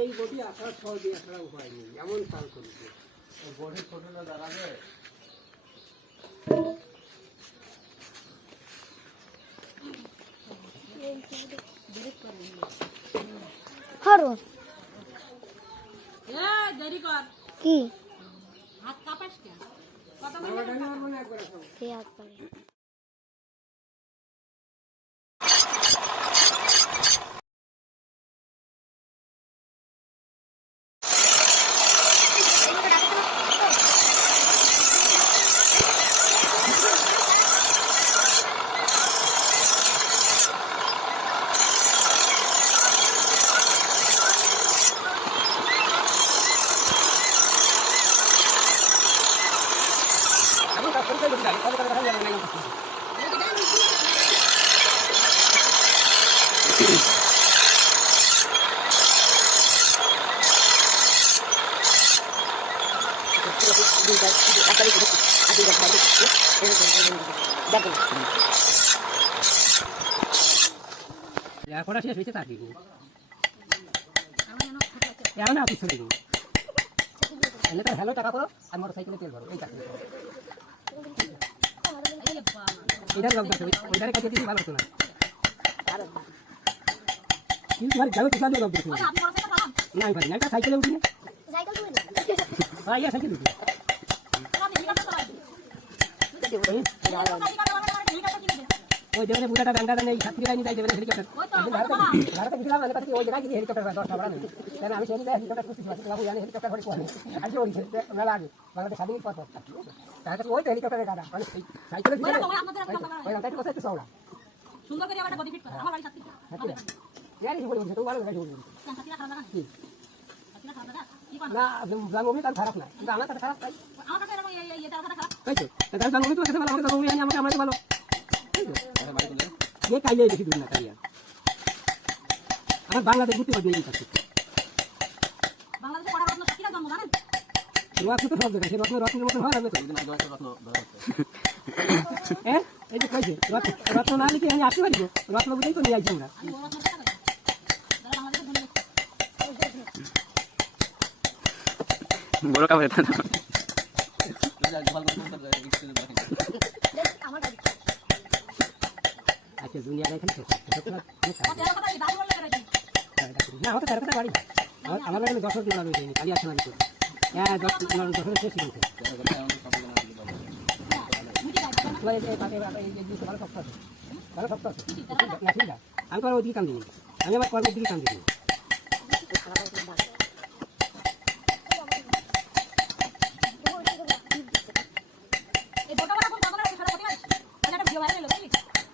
এই বডি আসার ফল দিয়ে আসার উপায় নেই, এমন চাল করেছে বডি ছোট না দাঁড়াবে। কি হাত কাপাস কে কথা বলে একবার কে হাত পারে পড়া শেষ হয়েছে তাকে এমন অফিস হয়ে গেল এলে তো হ্যালো টাকা করো আর মোটর সাইকেলে তেল ভরো, এই চাকরি এটার লোক দেখো ওইটারে কাছে দিতে ভালো হতো না কিন্তু ভাই যাবে কিসান লোক দেখো না ভাই না এটা সাইকেলে উঠি না ভাই ইয়া সাইকেলে উঠি ওই যেখানে বুড়াটা ডাঙ্গা ডাঙ্গা এই ছাত্রী লাইনে যাই যেখানে হেলিকপ্টার ভারতে গেছিলাম আমি ওই জায়গায় গিয়ে হেলিকপ্টার 10টা বাড়া নেই কেন আমি সেই হেলিকপ্টার করছি বাবু জানি হেলিকপ্টার করে কোয়ালে আজকে ওই মেলা আগে বাংলাদেশ স্বাধীন পর তাহলে ওই তো হেলিকপ্টারের গাড়া মানে সাইকেলে ওই রাস্তাটা কত একটু সওলা সুন্দর করে একটা বডি ফিট করে আমার বাড়ি ছাত্রী ইয়ারি বলে বলছে তো ভালো গাড়ি বলে ছাত্রীরা খারাপ লাগা কি ছাত্রীরা খারাপ লাগা কি করে না জানবি তার খারাপ না কিন্তু আমার কাছে খারাপ তাই আমার কাছে এরকম এটা কথা খারাপ তাই তো তার জানবি তো কাছে ভালো আমাকে জানবি আমি আমাকে ভালো ये काले देखी दूर ना कालिया আমার বাংলাদেশ ঘুরতে পারবে এই কাছে বাংলাদেশে পড়া রত্ন সাকিরা জন্ম জানেন রত্ন তো সব জায়গায় রত্নের মতো হয় না তো হ্যাঁ এই যে কইছে রত্ন না লিখে আমি আসতে পারি রত্ন বুঝেই তো নিয়ে আইছি আমরা আমি বড় রত্ন কথা কই যারা বাংলাদেশে ভুলে বড় কাপড় এটা আচ্ছা দুনিয়া এখানে কথা কি দাদু বলে রেখে না হতে তার কথা বাড়ি আমার এখানে 10 জন রয়েছে কালি আসে না কিছু হ্যাঁ 10 শেষ হয়েছে তোমার এই পাশে এই যে ভালো সপ্তাহ আছে ভালো সপ্তাহ আছে আমি কোনো ওদিকে কাম দিই আমি আমার কর্মের দিকে কাম দিই এই বড় বড় কোন কথা সারা প্রতিবার এটা ভিডিও ভাইরাল হলো বুঝলি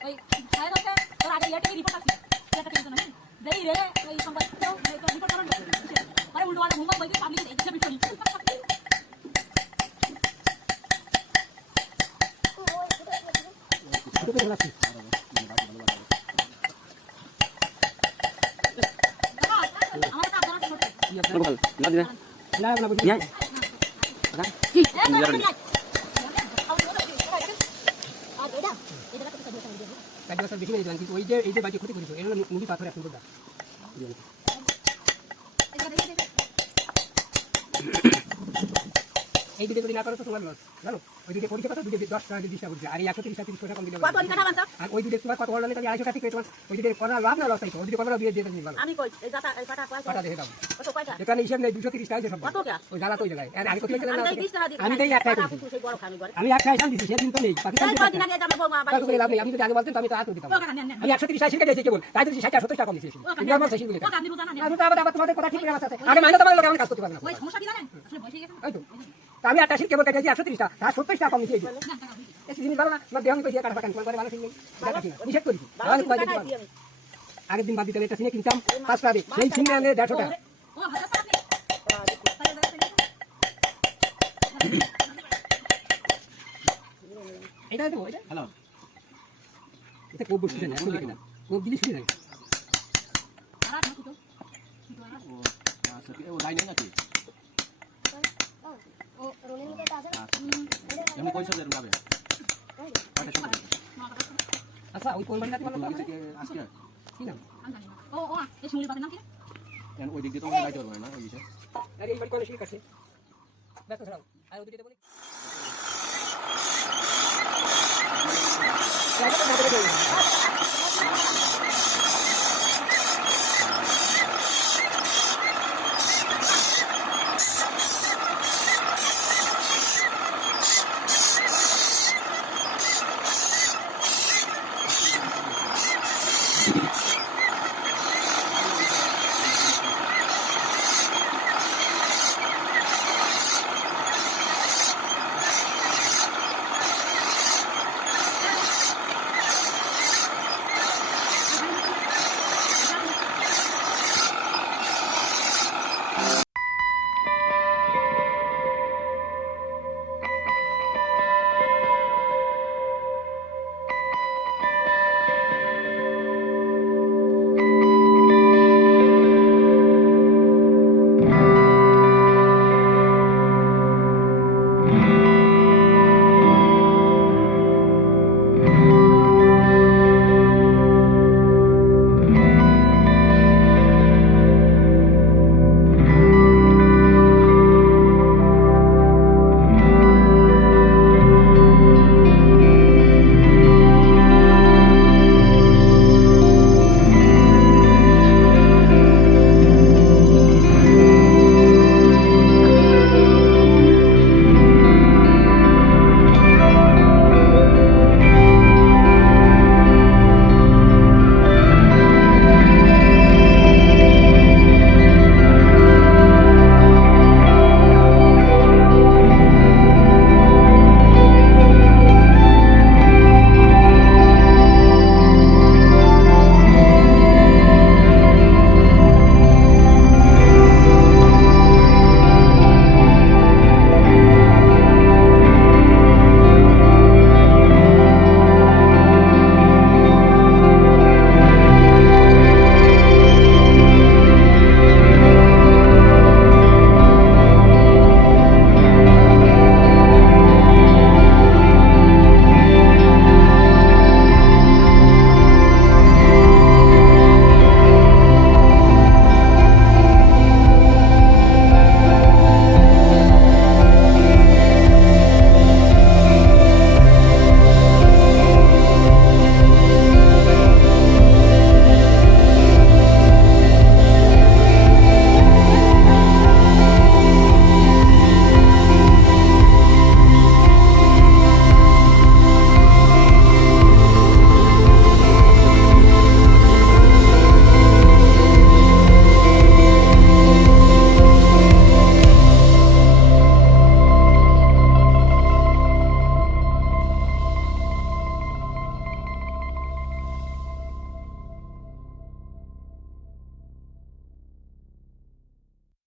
ওই ছায়া দতে তোর আগে ইয়াতে রিপোর্ট আসছে এটা কিন্তু না দেই রে ওই সংবাদ তো রিপোর্ট করার আরে উল্টো ওয়ালা মুম্বাই বইকে পাবলিক এই ছবি ছড়ি তো তো লাগছে আমার তো আপনারা ছোট বল না দিনা না না বুঝি নিয়ে কাজ বছর বেশি মেরে দিলাম কিন্তু ওই যে এই যে বাকি ক্ষতি করেছো এর মুড়ি পাথর এখন বলবা এই দিকে যদি না করো তো তোমার লস জানো ওই দিকে পরীক্ষা কত দুটো 10 টাকা 20 টাকা পড়ছে আর 130 টাকা 30 টাকা কম দিলে কত টাকা বানছো আর ওই দিকে তোমার কত বড় লাগে 250 টাকা তোমার ওই দিকে করার লাভ না লস আইতো ওই দিকে করার দিয়ে দিয়ে দিবা আমি কই এই জাতা এই কাটা কাটা দেখে দাও কত কয়টা এখানে হিসাব নেই 230 টাকা সব কত কা ওই জ্বালা তো ওই জায়গায় আর আগে কোথায় গেলাম আমি 20 টাকা দিই আমি দেই এক টাকা সেই বড় খামি করে আমি এক টাকা দিছি সেদিন তো নেই পাকিস্তান তাই কদিন আগে আমার বউমা বাড়ি কত করে লাভ নেই আমি যদি আগে বলতেন তো আমি তো হাত দিতাম ও কাকা নেন আমি 130 টাকা শিখে দিয়েছি কেবল তাই যদি 60 70 টাকা কম দিয়েছি ইন্ডিয়ার মাল শেষ ও কান্দি রোজা না আমি তো আবার তোমাদের কথা ঠিক করে আমার সাথে আগে মাইনে তোমার লোক আমি কাজ করতে পারবো না ওই সমস্যা কি জানেন আসলে বসে গেছে ওই তো আমি একটা শিখ কেবল কেটেছি 130 টাকা আর 70 টাকা কম দিয়েছি এই জিনিস ভালো না তোমার দেহ আমি কইছি কাটা ফাঁকা তোমার ভালো ঠিক নেই নিষেধ করি আগের দিন বাদ দিতে একটা সিনে কিনতাম 5 টাকা দিয়ে সেই সিনে আনে 150 টাকা ও ভালো স্যার আপনি এটা তো এটা হ্যালো এটা কোব বসে না এখন দেখে না কোব দিলি শুনে যায় আর না তো ও আচ্ছা ও লাইন নাকি ও রোলিং কে আছে এমনি কইছো যে যাবে আচ্ছা ওই কোন বাড়িটা তোমার লাগিয়েছে কি আজকে? কি নাম? আমি জানি না। ও ও এই শিমুলের পাশের নাম কি রে? কেন ওই দিক দিয়ে তো আমরা যাইতে পারবো না ওই দিকে। আরে এই বাড়ি কোন শিলিক কাটছে দেখো ছাড়াও আর ওই দুটো বলি জায়গাটা না করে দেই